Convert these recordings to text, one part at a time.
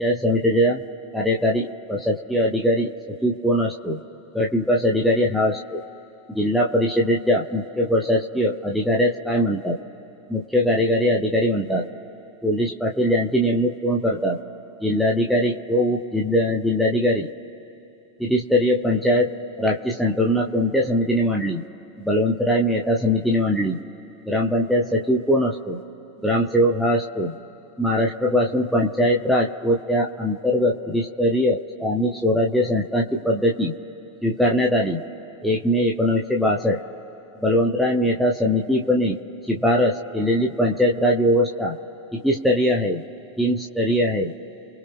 या समितीचा कार्यकारी प्रशासकीय अधिकारी सचिव कोण असतो? गट विकास अधिकारी हा असतो. जिल्हा परिषदेच्या मुख्य प्रशासकीय अधिकाऱ्यास काय म्हणतात? मुख्य कार्यकारी अधिकारी म्हणतात. पोलीस पाटील यांची नेमणूक कोण करतात? जिल्हाधिकारी व जिल्हाधिकारी. त्रिस्तरीय पंचायत राजची संकल्पना कोणत्या समितीने मांडली? बलवंतराय मेहता समितीने मांडली. ग्रामपंचायत सचिव कोण असतो? ग्रामसेवक हा असतो. महाराष्ट्रापासून पंचायत राज व त्या अंतर्गत त्रिस्तरीय स्थानिक स्वराज्य संस्थांची पद्धती स्वीकारण्यात आली 1 मे 1962. बलवंतराय मेहता समितीने शिफारस केलेली पंचायत राज व्यवस्था किती स्तरीय आहे? 3 स्तरीय आहे.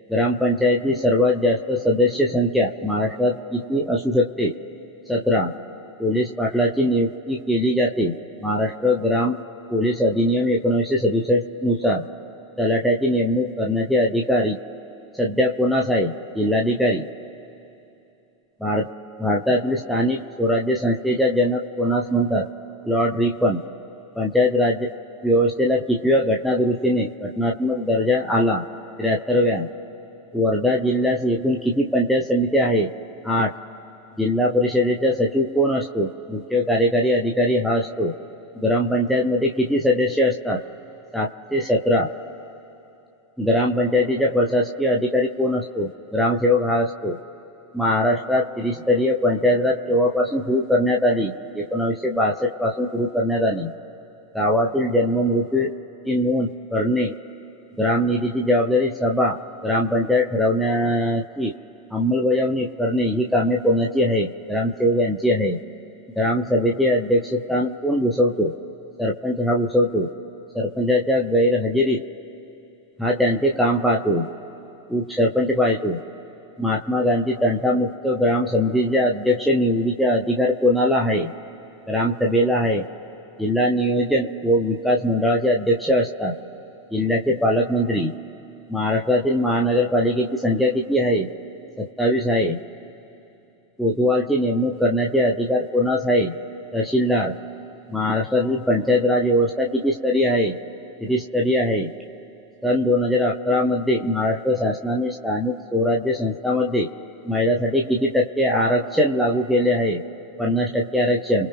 ग्रामपंचायती सर्वात जास्त सदस्य संख्या महाराष्ट्रात किती असू शकते? 17. पोलीस पाटलाची नियुक्ती केली जाते. महाराष्ट्र ग्राम पोलीस अधिनियम 1967 नुसार तलाठ्याची नेमणूक करण्याचे अधिकारी सध्या कोणास आहे? जिल्हाधिकारी. भारतातील स्थानिक स्वराज्य संस्थेचा जनक कोणास म्हणतात? Lord Ripon. पंचायत राज व्यवस्थेला कितव्या घटनादुरुस्तीने घटनात्मक दर्जा आला? 73व्या. वर्धा जिल्ह्यास एकूण किती पंचायत समिती आहेत? 8. जिल्हा परिषदेचा सचिव कोण असतो? मुख्य कार्यकारी अधिकारी हा असतो. ग्रामपंचायतमध्ये किती सदस्य असतात? 717. ग्रामपंचायतीचा प्रशासकीय अधिकारी कोण असतो? ग्रामसेवक हा असतो. महाराष्ट्रात त्रिस्तरीय पंचायत राज केव्हापासून सुरू करण्यात आली? 1962 पासून सुरू करण्यात आली. गावातील जन्म मृत्यूची नोंद करणे ग्रामनिधीची जबाबदारी सभा ग्रामपंचायत ठरवण्याची अंमलबजावणी करणे ही कामे कोणाची आहे? ग्रामसेवक यांची आहे. ग्रामसभेचे अध्यक्षस्थान कोण भूषवतो? सरपंच हा भूषवतो. सरपंचाच्या गैरहजेरीत हा त्यांचे काम पाहतो. उपसरपंच पाहतो. महात्मा गांधी तंटामुक्त ग्राम समितीच्या अध्यक्ष निवडीचा अधिकार कोणाला आहे? ग्रामसभेला आहे. जिल्हा नियोजन व विकास मंडळाचे अध्यक्ष असतात. जिल्ह्याचे पालकमंत्री. महाराष्ट्रातील महानगरपालिकेची संख्या किती आहे? 27 आहे. कोतवालची नेमणूक करण्याचे अधिकार कोणास आहे? तहसीलदार. महाराष्ट्रातील पंचायत राज व्यवस्था किती स्तरीय आहे? त्रिस्तरीय आहे. सन 2011 मध्ये महाराष्ट्र शासनाने स्थानिक स्वराज्य संस्थांमध्ये महिलांसाठी किती टक्के आरक्षण लागू केले आहे? 50% आरक्षण.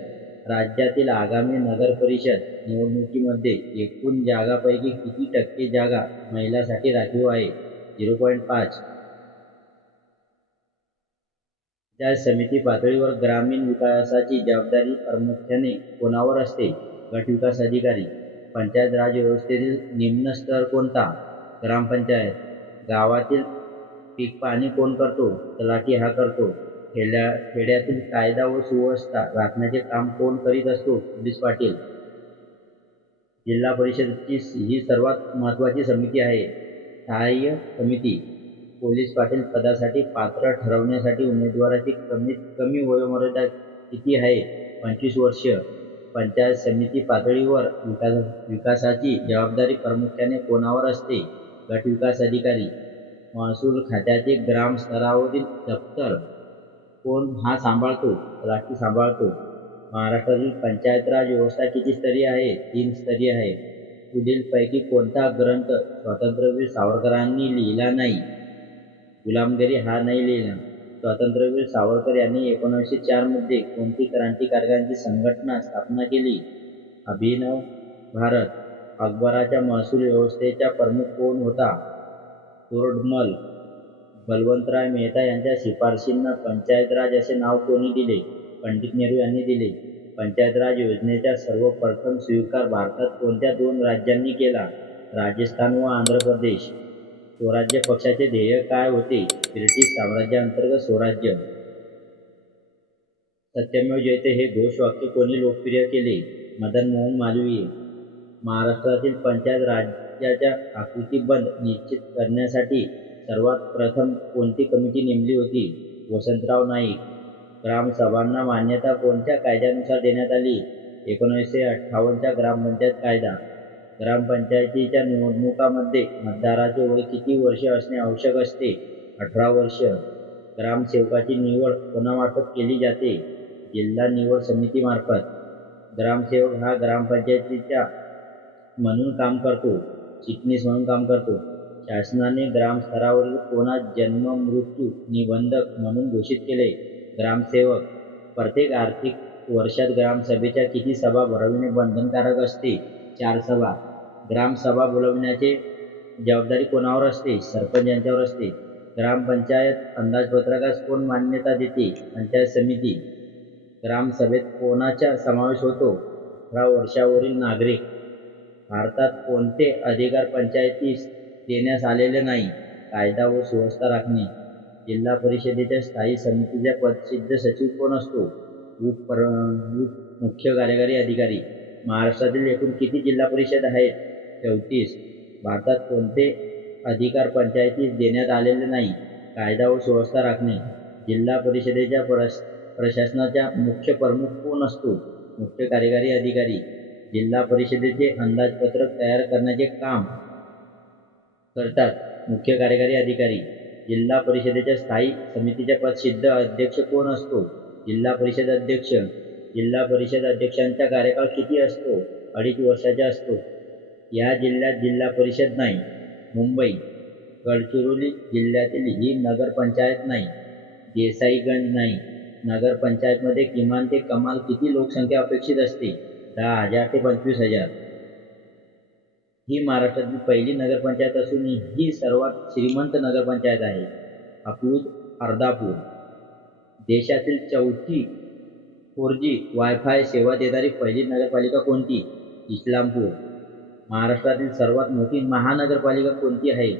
राज्यातील आगामी नगरपरिषद निवडणुकीमध्ये एकूण जागांपैकी किती टक्के जागा महिलांसाठी राखीव आहे? 0.5. पंचायत समिती पातळीवर ग्रामीण विकासाची जबाबदारी प्रामुख्याने कोणावर असते? गट विकास अधिकारी. पंचायत राज व्यवस्थेतील निम्न स्तर कोणता? ग्रामपंचायत. गावातील पीक पाणी कोण करतो? तलाठी हा करतो. खेड्यातील कायदा व सुव्यवस्था राखण्याचे काम कोण करीत असतो? पोलीस पाटील. जिल्हा परिषदेची ही सर्वात महत्त्वाची समिती आहे. सहाय्य समिती. पोलीस पाटील पदासाठी पात्र ठरवण्यासाठी उमेदवाराची कमीत कमी वयोमर्यादा किती आहे? 25 वर्ष. पंचायत समिती पातळीवर विकासाची जबाबदारी प्रामुख्याने कोणावर असते? गट विकास अधिकारी. महसूल खात्याचे ग्राम स्तरावरील दप्तर कोण हा सांभाळतो? तलाठी सांभाळतो. महाराष्ट्रातील पंचायत राज व्यवस्था किती स्तरीय आहे? 3 स्तरीय आहे. पुढीलपैकी कोणता ग्रंथ स्वातंत्र्यवीर सावरकरांनी लिहिला नाही? गुलामगिरी हा नाही लिहिला. स्वातंत्र्यवीर सावरकर यांनी 1904 मध्ये कोणती क्रांतिकारकांची संघटना स्थापना केली? अभिनव भारत. अकबराच्या महसूल व्यवस्थेचा प्रमुख कोण होता? तोरडमल. बलवंतराय मेहता यांच्या शिफारशींना पंचायत राज असे नाव कोणी दिले? पंडित नेहरू यांनी दिले. पंचायत राज योजनेचा सर्वप्रथम स्वीकार भारतात कोणत्या 2 राज्यांनी केला? राजस्थान व आंध्र प्रदेश. स्वराज्य पक्षाचे ध्येय काय होते? ब्रिटिश साम्राज्याअंतर्गत स्वराज्य. सत्यमेव जयते हे घोषवाक्य कोणी लोकप्रिय केले? मदन मोहन मालवीय. महाराष्ट्रातील पंचायत राजाच्या आकृतिबंध निश्चित करण्यासाठी सर्वात प्रथम कोणती कमिटी नेमली होती? वसंतराव नाईक. ग्रामसभांना मान्यता कोणत्या कायद्यानुसार देण्यात आली? 1958चा ग्रामपंचायत कायदा. ग्रामपंचायतीच्या निवडणुकांमध्ये मतदाराचे वय किती वर्ष असणे आवश्यक असते? 18 वर्ष. ग्रामसेवकाची निवड कोणामार्फत केली जाते? जिल्हा निवड समितीमार्फत. ग्रामसेवक हा ग्रामपंचायतीचा म्हणून काम करतो. चिटणीस म्हणून काम करतो. शासनाने ग्रामस्तरावरील कोणा जन्म मृत्यू निबंधक म्हणून घोषित केले. ग्रामसेवक प्रत्येक आर्थिक वर्षात ग्रामसभेच्या किती सभा भरविणे बंधनकारक असते? 4 सभा. ग्रामसभा बोलविण्याची जबाबदारी कोणावर असते? सरपंच यांच्यावर असते. ग्रामपंचायत अंदाजपत्रकास कोण मान्यता देते? पंचायत समिती. ग्रामसभेत कोणाचा समावेश होतो? 18 वर्षावरील नागरिक. भारतात कोणते अधिकार पंचायतीस देण्यात आलेले नाही? कायदा व सुव्यवस्था राखणे. जिल्हा परिषदेच्या स्थायी समितीचा पदसिद्ध सचिव कोण असतो? मुख्य कार्यकारी अधिकारी. महाराष्ट्रातील एकूण किती जिल्हा परिषद आहेत? 34. भारतात कोणते अधिकार पंचायतीस देण्यात आलेले नाही? कायदा व सुव्यवस्था राखणे. जिल्हा परिषदेच्या प्रशासनाचा मुख्य प्रमुख कोण असतो? मुख्य कार्यकारी अधिकारी. जिल्हा परिषदेचे अंदाजपत्रक तयार करण्याचे काम करतात मुख्य कार्यकारी अधिकारी. जिल्हा परिषदेच्या स्थायी समितीचा पदसिद्ध अध्यक्ष कोण असतो? जिल्हा परिषद अध्यक्ष. जिल्हा परिषद अध्यक्षांचा कार्यकाळ किती असतो? 2.5 वर्षाचा असतो. या जिल्ह्यात जिल्हा परिषद नाही. मुंबई. गडचिरोली जिल्ह्यातील ही नगरपंचायत नाही. देसाईगंज नाही. नगरपंचायतमध्ये किमान ते कमाल किती लोकसंख्या अपेक्षित असते? 10,000 ते 25,000. ही महाराष्ट्रातील पहिली नगरपंचायत असून ही सर्वात श्रीमंत नगरपंचायत आहे. अकलूज अर्धापूर. देशातील चौथी 4G वायफाय सेवा देणारी पहिली नगरपालिका कोणती? इस्लामपूर. महाराष्ट्रातील सर्वात मोठी महानगरपालिका कोणती आहे?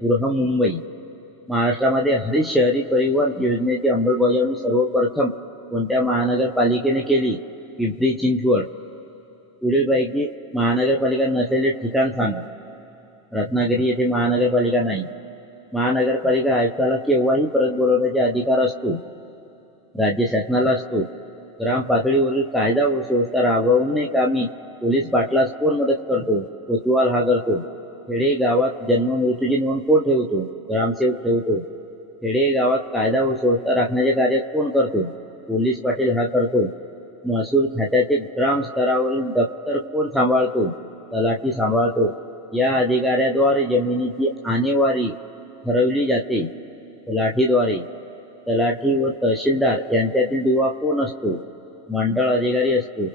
बृहन्मुंबई. महाराष्ट्रामध्ये हरित शहरी परिवहन योजनेची अंमलबजावणी सर्वप्रथम कोणत्या महानगरपालिकेने केली? पिंपरी चिंचवड. पुढीलपैकी महानगरपालिका नसलेले ठिकाण सांगा. रत्नागिरी येथे महानगरपालिका नाही. महानगरपालिका आयुक्ताला केव्हाही परत बोलवण्याचा अधिकार असतो? राज्य शासनाला असतो. ग्राम पातळीवरील कायदा व सुव्यवस्था राबवणे कामी पोलीस पाटलास कोण मदत करतो? कोतवाल हा करतो. खेडे गावात जन्म मृत्यूची नोंद कोण ठेवतो? ग्रामसेवक ठेवतो. खेडे गावात कायदा व सुव्यवस्था राखण्याचे कार्य कोण करतो? पोलीस पाटील हा करतो. महसूल खात्याचे ग्राम स्तरावरील दप्तर कोण सांभाळतो? तलाठी सांभाळतो. या अधिकाऱ्याद्वारे जमिनीची आणेवारी ठरवली जाते. तलाठीद्वारे. तलाठी व तहसीलदार यांच्यातील दुवा कोण असतो? मंडळ अधिकारी असतो.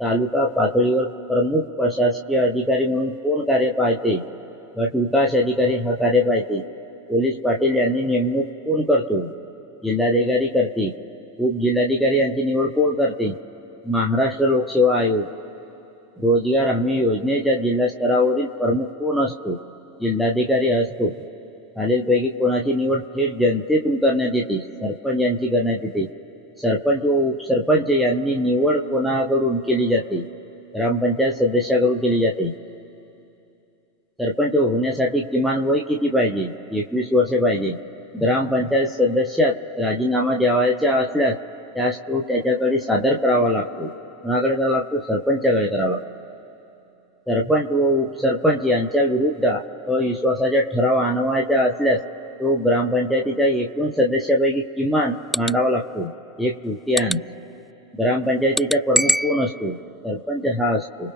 तालुका पातळीवर प्रमुख प्रशासकीय अधिकारी म्हणून कोण कार्य पाहते? गट विकास अधिकारी हा कार्य पाहते. पोलीस पाटील यांची नेमणूक कोण करतो? जिल्हाधिकारी करते. उपजिल्हाधिकारी यांची निवड कोण करते? महाराष्ट्र लोकसेवा आयोग. रोजगार हमी योजनेच्या जिल्हा स्तरावरील प्रमुख कोण असतो? जिल्हाधिकारी असतो. खालीलपैकी कोणाची निवड थेट जनतेतून करण्यात येते? सरपंच यांची करण्यात येते. सरपंच व उपसरपंच यांनी निवड कोणाकडून केली जाते? ग्रामपंचायत सदस्याकडून केली जाते. सरपंच होण्यासाठी किमान वय किती पाहिजे? 21 वर्षे पाहिजे. ग्रामपंचायत सदस्यात राजीनामा द्यावयाचा असल्यास त्यास तो त्याच्याकडे सादर करावा लागतो. कोणाकडे करावा लागतो? सरपंचाकडे करावा लागतो. सरपंच व उपसरपंच यांच्या विरुद्ध अविश्वासाचा ठराव आणवायचा असल्यास तो ग्रामपंचायतीच्या एकूण सदस्यापैकी किमान मांडावा लागतो. 1/3. ग्रामपंचायतीचा प्रमुख कोण असतो? सरपंच हा असतो.